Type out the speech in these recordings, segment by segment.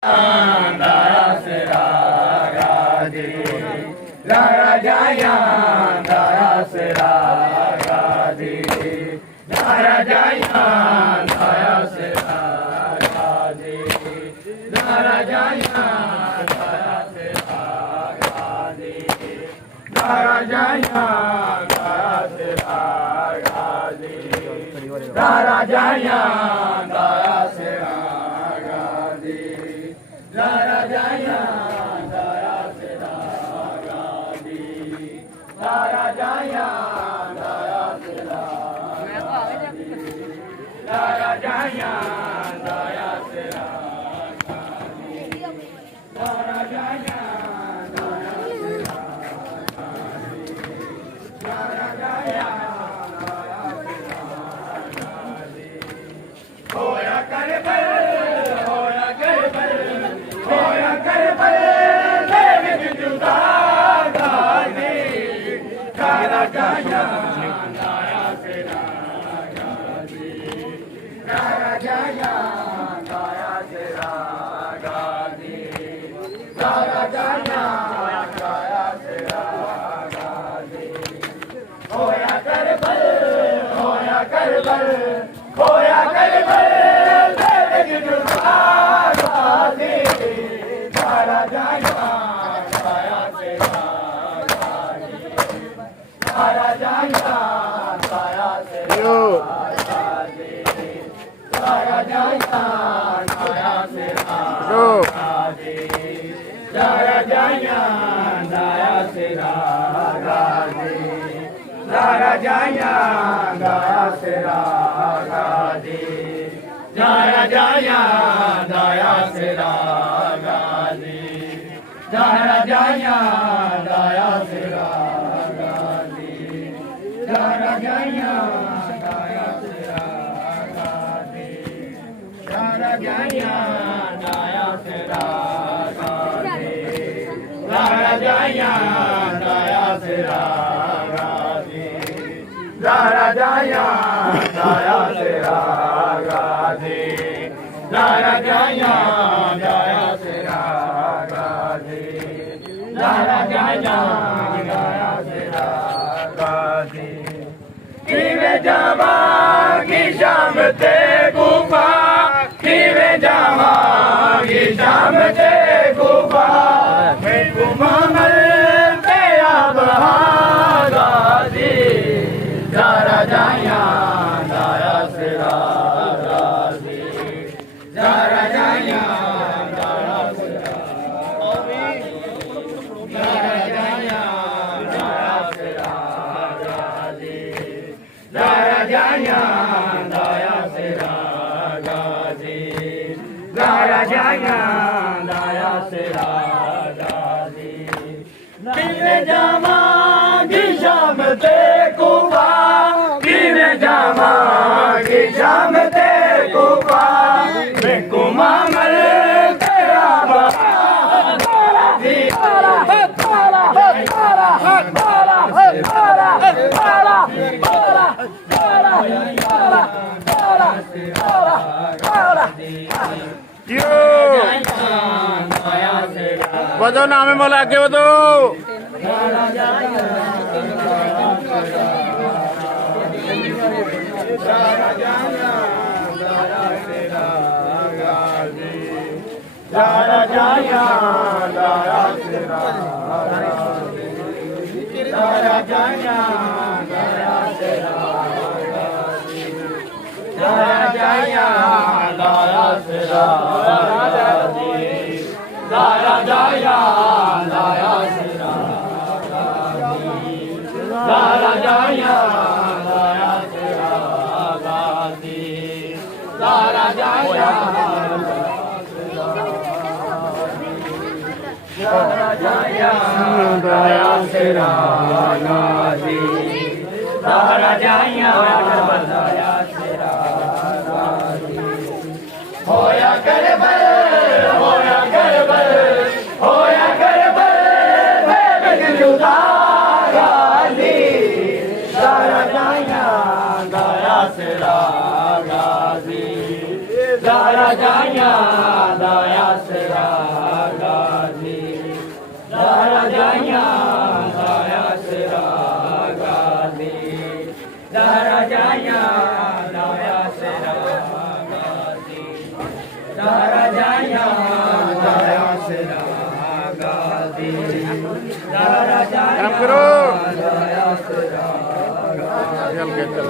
Daya Sera Gadi, Daya Jaya, Daya Sera Gadi, Daya Jaya, Daya Sera Gadi, Daya Jaya, Daya Sera Gadi, Daya Jaya, Daya Sera Gadi, Daya Jaya, Daya Sera Dara Jaya, Daya Sera Gadi, Dara Jaya, Daya Sera Gadi, Dara Jaya, Daya Sera Gadi, Dara Jaya, Daya Sera Gadi, Dara Jaya, Daya Sera Gadi, Hoya Karbal, Hoya Karbal. Hoya Karbal, Devi Juda Gadi, Dara Jaya, Daya Sera Gadi, Dara Jaya, Daya Sera Gadi, Dara Jaya, Daya Sera Gadi, Hoya Karbal, Hoya Karbal, Hoya Karbal, Devi Juda Gadi. Dara Jaya, Daya Sera Gadi, Dara Jaya, Daya Sera Gadi, Dara Jaya, Daya Sera Gadi, Dara Jaya, Daya Sera Gadi, Dara Jaya, Daya Sera Gadi, Dara Jaya, Daya Sera Gadi, Dara Jaya, Daya Sera Gadi, Dara Jaya, Daya Sera Gadi, Dara Jaya, Daya Sera Gadi, Dara Jaya, Daya Sera Gadi, Dara Jaya, Daya Sera Gadi, Dara Jaya, Daya Sera Gadi, Dara Jaya, Daya Sera Gadi. Kive jama ki sham te gufa, kive jama ki sham te gufa, main kumamal te abhagadi, Dara Jaya, Daya Sera Gadi, Dara Jaya, Daya Sera Gadi, Dara Jaya, Daya Sera Gadi, Dara Jaya, Daya Sera Gadi, Dara Jaya, Daya Sera Gadi. Kive jama ki sham te kufa, kive jama ki sham te kufa, main kumamal tera bahadi, बजाओ नामे मौला आगे बतो Dara Jaya, Daya Sera Gadi, Dara Jaya, Daya Sera Gadi, Dara Jaya, Daya Sera Gadi, Dara Jaya, Daya Sera Gadi, Dara Jaya, Daya Sera Gadi, Dara Jaya, Dara Jaya, Daya Sera Gadi, Dara Jaya, Daya Sera Gadi. Hoya Karbal, Hoya Karbal, Hoya Karbal, Devi Juda Gadi, Dara Jaya, Daya Sera Gadi, Dara Jaya, Daya Sera जाइया दया सिरा गाजी दारा काम जाइया करो दया सिरा चल के चल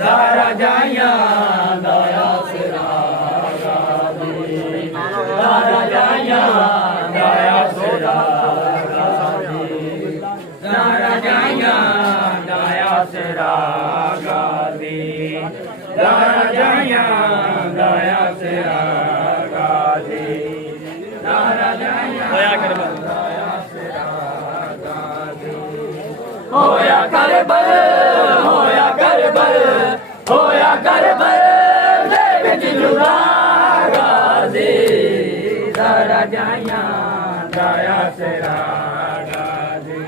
दारा जाइया दया सिरा गाजी दारा जाइया दया सिरा दारा जाइया दया सिरा गाजी दारा जाइया दया सिरा गाजी दारा जाइया दया कर होया कर बल होया कर बल होया कर बल दे विच जुदा गाजी दारा जाइया दया सिरा गाजी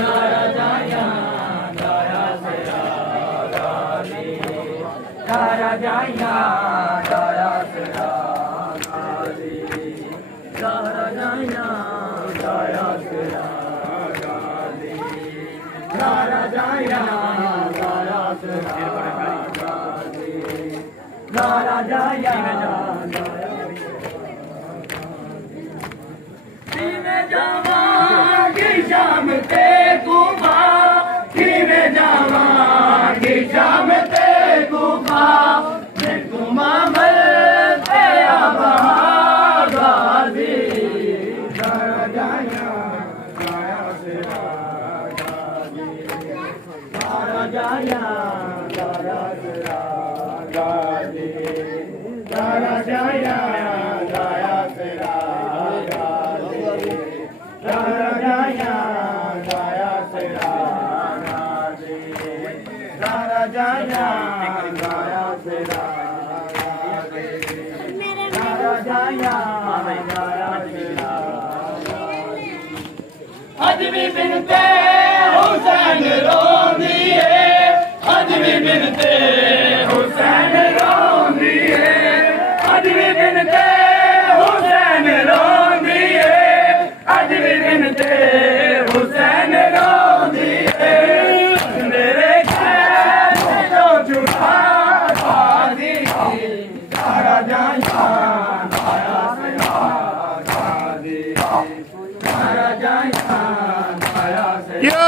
दारा जाइया दया सिरा गाजी दारा जाइया दया सिरा गाजी दारा जाइया दया सिरा गाजी दारा जाइया दया सिरा गाजी दारा जाइया में जावांगी शाम ते गुफा में जावांगी शाम ते गुफा मैं कुमामल ते आबादी दारा जाइया दया सिरा गाजी दारा जाइया दया सिरा गाजी दारा जाइया दया सिरा गाजी दारा जाइया दया सिरा गाजी दारा जाइया दया सिरा गाजी दारा जाइया दया सिरा अज भी बिनते हुसैन रोंदी है अज भी बिनते हुसैन रोंदी है अज भी बिनते हुसैन रोंदी है अज भी बिनते हुसैन रोंदी है मेरे घर जो जुड़ा गाजी दारा जाइया दया सिरा गाजी दारा जाइया दया सिरा यो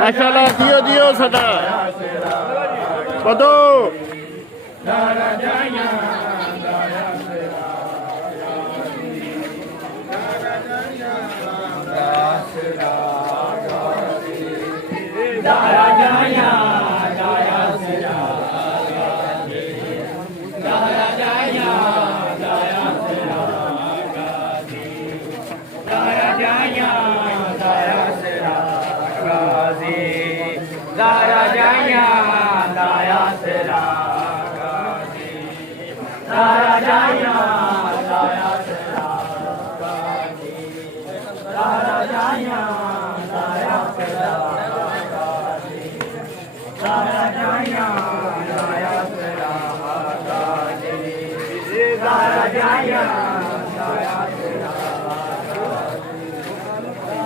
माशाल्लाह दियो दियो सदा बदो दारा जाइया दया सिरा दारा जाइया दया सिरा दारा जाइया दया सिरा दारा जाइया दया सिरा गाजी दारा जाइया दया सिरा गाजी दारा जाइया दया सिरा गाजी दारा जाइया दया सिरा गाजी दारा जाइया दया सिरा गाजी दारा जाइया दया सिरा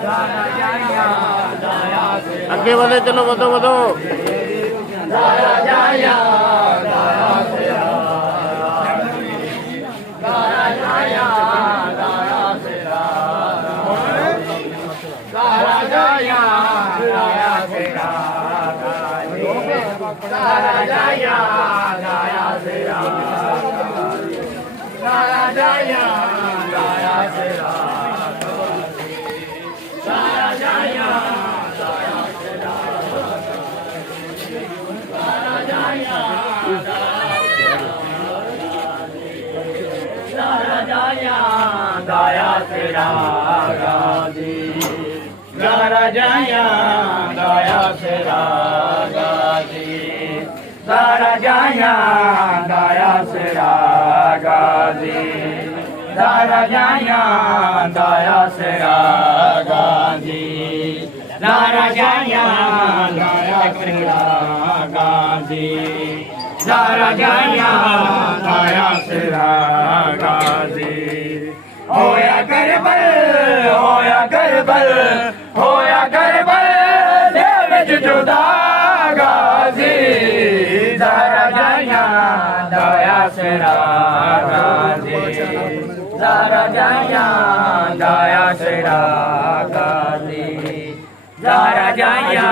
दारा जाइया दया सिरा आगे बढ़े चलो बदो बदो दारा जाइया दया सिरा दारा जाइया दया सिरा दारा जाइया दया सिरा दारा जाइया दया सिरा दारा जाइया दया सिरा दारा जाइया दया सिरा दारा जाइया दारा जाइया दया सिरा गाजी दारा जाइया दया सिरा गाजी दारा जाइया दया सिरा गाजी दारा जाइया दया सिरा गाजी दारा जाइया दया सिरा गाजी दारा जाइया दया सिरा गाजी होया करबल होया करबल दे विच जुदा गाजी दारा जाइया दया सिरा रागाजी जरा जाया दया से रागाजी जरा जाया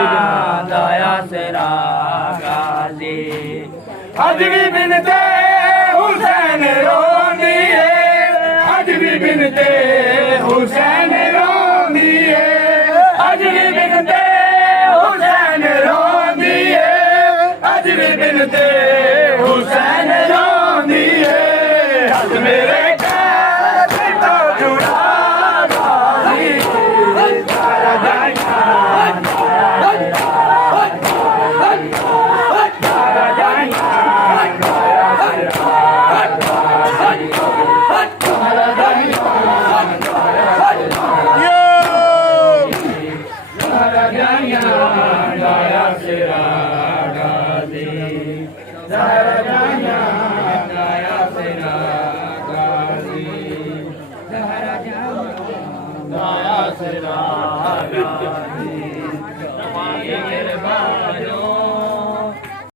दया से रागाजी आज भी बिनते हुसैन रोनी है आज भी बिनते हुसैन रोनी है आज भी बिनते हुसैन रोनी है आज भी बिनते हुसैन रोनी है आज मेरे कैद तो जुड़ा गाजी जरा जाया दया से रागाजी